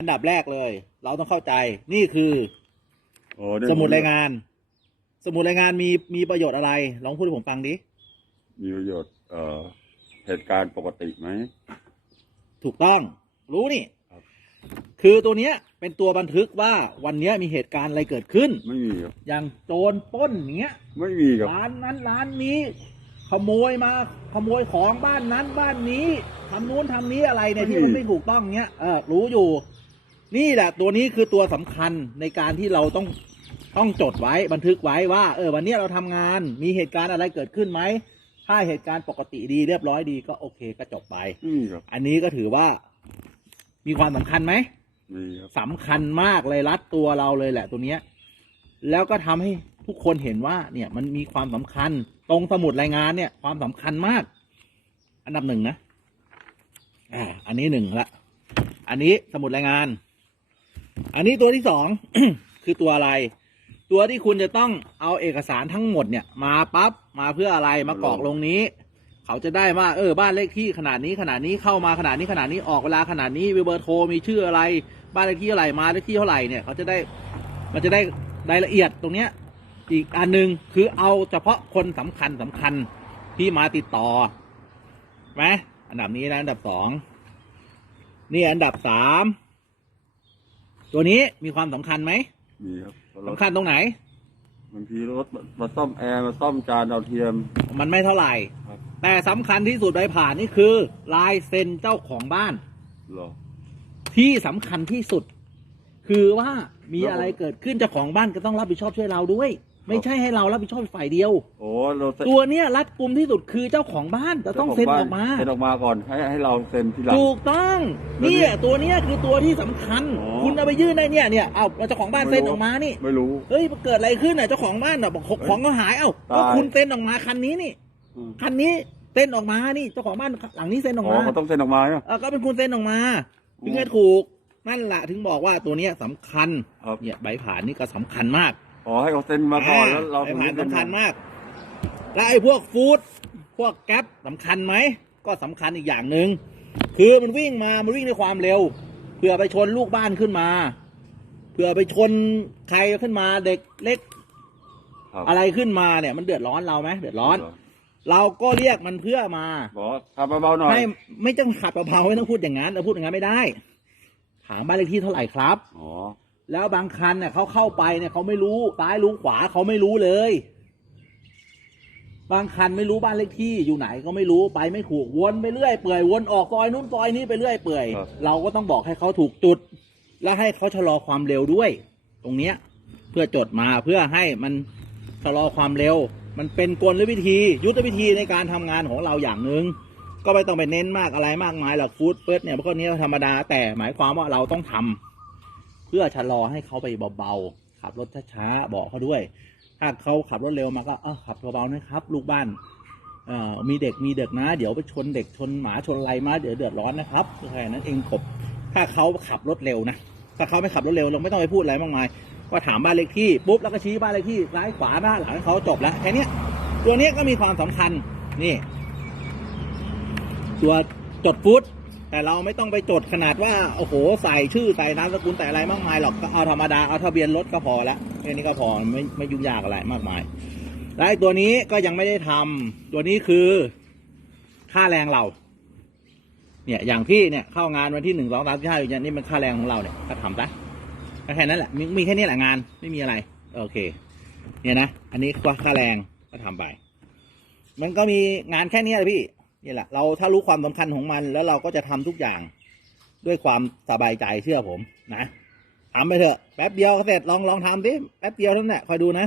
อันดับแรกเลย เราต้องเข้าใจนี่คือโอ้ได้สมุดรายงาน สมุดรายงานมีมีประโยชน์อะไรลองพูดให้ผมฟังดิมีประโยชน์เอ่อเหตุการณ์ปกติไหม ถูกต้องรู้นี่ครับ คือตัวเนี้ยเป็นตัวบันทึกว่าวันเนี้ยมีเหตุการณ์อะไรเกิดขึ้น ไม่มีครับอย่างโจรปล้นอย่างเงี้ย ไม่มีครับ ร้านนั้นร้านนี้ ขโมยมาขโมยของบ้านนั้นบ้านนี้ทำนู้นทำนี้อะไรเนี่ยที่มันไม่ถูกต้องเงี้ยเออรู้อยู่ นี่แหละตัวนี้คือตัวสำคัญในการที่เราต้องต้องจดไว้บันทึกไว้ว่า เออวันนี้เราทำงานมีเหตุการณ์อะไรเกิดขึ้นไหม ถ้าเหตุการณ์ปกติดีเรียบร้อยดีก็โอเคก็จบไปไม่มีครับอันนี้ก็ถือว่ามีความสำคัญไหมมีครับสำคัญมากเลยรัดตัวเราเลยแหละตัวเนี้ย แล้วก็ทำให้ทุกคนเห็นว่า เนี่ยมันมีความสำคัญ ตรงสมุดรายงานเนี่ย ความสำคัญมาก อันดับหนึ่งนะอ่าอันนี้หนึ่งละอันนี้สมุดรายงาน อันนี้ตัวที่สอง คือตัวอะไร ตัวที่คุณจะต้องเอาเอกสารทั้งหมดเนี่ย มาปั๊บมาเพื่ออะไรมากรอกลงนี้ เขาจะได้ว่าเออบ้านเลขที่ขนาดนี้ขนาดนี้เข้ามาขนาดนี้ขนาดนี้ออกเวลาขนาดนี้เบอร์โทรมีชื่ออะไร บ้านเลขที่อะไรมาเลขที่เท่าไหร่เนี่ยเขาจะได้มันจะได้รายละเอียดตรงเนี้ยอีกอันหนึ่งคือเอาเฉพาะคนสำคัญสำคัญที่มาติดต่อไหมอันดับนี้นะอันดับสองนี่อันดับสาม ตัวนี้มีความสำคัญไหมมีครับรถสำคัญตรงไหนบางทีรถมาซ่อมแอร์มาซ่อมจานดาวเทียม มันไม่เท่าไหร่ครับแต่สำคัญที่สุดใบผ่านนี่คือ ลายเซ็นเจ้าของบ้านเหรอ ที่สำคัญที่สุด คือว่ามีอะไรเกิดขึ้นเจ้าของบ้านก็ต้องรับผิดชอบช่วยเราด้วย ไม่ใช่ให้เรารับผิดชอบฝ่ายเดียว โอ้เราเซ็นตัวเนี้ยรัดกุมที่สุดคือเจ้าของบ้านจะต้องเซ็นออกมา เซ็นออกมาก่อนให้ให้เราเซ็นทีหลัง ถูกต้องแล้วนี่เนี่ยตัวเนี้ยคือตัวที่สำคัญ อ๋อ คุณเอาไปยื่นได้เนี่ยเนี่ยเอาเจ้าของบ้านไม่รู้เซ็นออกมานี่ไม่รู้ เฮ้ยเกิดอะไรขึ้นน่ะเจ้าของบ้านน่ะบอกของของก็หายเอ้าก็ตาย คุณเซ็นออกมาคันนี้นี่อืมคันนี้เซ็นออกมานี่เจ้าของบ้านหลังนี้เซ็นออกอ๋อมาเขาต้องเซ็นออกมาเนี่ยเออก็เป็นคุณเซ็นออกมาอ๋อถึงจะถูกนั่นแหละถึงบอกว่าตัวเนี้ยสำคัญครับ เนี่ยใบผ่านนี่ก็สำคัญมาก อ๋อให้เขาเซ็นมาก่อนแล้วเราใบถึงผ่านจะเซ็นสำคัญมาก และไอ้พวกฟู้ดพวกแก๊ปสำคัญไหม ก็สำคัญอีกอย่างหนึ่งคือมันวิ่งมา มันวิ่งด้วยความเร็วเผื่อไปชนลูกบ้านขึ้นมาเผื่อไปชนใครขึ้นมาเด็กเล็กครับอะไรขึ้นมาเนี่ย มันเดือดร้อนเราไหมเดือดร้อนเหเราก็เรียกมันเพื่อมา บอกว่าขับเบาๆหน่อยไม่ไม่ต้องขับเบาๆไม่ต้องพูดอย่างนั้นเราพูดอย่างนั้นไม่ได้ ถามบ้านเลขที่เท่าไหร่ครับ อ๋อ แล้วบางคันเนี่ยเขาเข้าไปเนี่ยเขาไม่รู้ซ้ายรู้ขวาเขาไม่รู้เลย บางคันไม่รู้บ้านเลขที่อยู่ไหนก็ไม่รู้ไปไม่ถูกวนไปเรื่อยเปื่อยวนออกซอยนู้นซอยนี้ไปเรื่อยเปื่อย ครับ เราก็ต้องบอกให้เขาถูกจุด และให้เขาชะลอความเร็วด้วย ตรงเนี้ย เพื่อจดมาเพื่อให้มันชะลอความเร็ว มันเป็นกลวิธี ยุทธวิธีในการทำงานของเราอย่างหนึ่งก็ไม่ต้องไปเน้นมากอะไรมากมายหรอกฟู้ดเฟิร์สเนี่ยพวกนี้ธรรมดาแต่หมายความว่าเราต้องทำ เพื่อชะลอให้เขาไปเบาๆ ขับรถช้าๆ บอกเขาด้วย ถ้าเขาขับรถเร็วมาก็เออขับเบาๆนะครับ ลูกบ้านเอ่อมีเด็กมีเด็กนะ เดี๋ยวไปชนเด็กชนหมาชนอะไรมาเดี๋ยวเดือดร้อนนะครับแค่นั้นเองกบถ้าเขาขับรถเร็วนะ ถ้าเขาไม่ขับรถเร็วเราไม่ต้องไปพูดอะไรมากมาย ก็ถามบ้านเลขที่ปุ๊บแล้วก็ชี้บ้านเลขที่ซ้ายขวาหน้าหลังเขาจบแล้วแค่นี้ตัวนี้ก็มีความสำคัญนี่ ตัวจดฟุต แต่เราไม่ต้องไปจดขนาดว่าโอ้โหใส่ชื่อใส่นามสกุลแต่อะไรมากมายหรอกก็เอาธรรมดาเอาทะเบียนรถก็พอละแค่นี้ก็พอไม่ไม่ยุ่งยากอะไรมากมายและตัวนี้ก็ยังไม่ได้ทำตัวนี้คือค่าแรงเรา เนี่ยอย่างพี่เนี่ยเข้างานวันที่หนึ่งสองสามสี่ห้าอย่างนี้มันค่าแรงของเราเนี่ยก็ทำซะแค่นั้นแหละมีมีแค่นี้แหละงานไม่มีอะไร โอเค เนี่ยนะอันนี้ค่าแรงก็ทำไป มันก็มีงานแค่นี้แหละพี่ นี่แหละเราถ้ารู้ความสำคัญของมัน แล้วเราก็จะทำทุกอย่างด้วยความสบายใจเชื่อผมนะทำไปเถอะแป๊บเดียวเสร็จลองลองทำดิแป๊บเดียวเท่านั้นแหละคอยดูนะ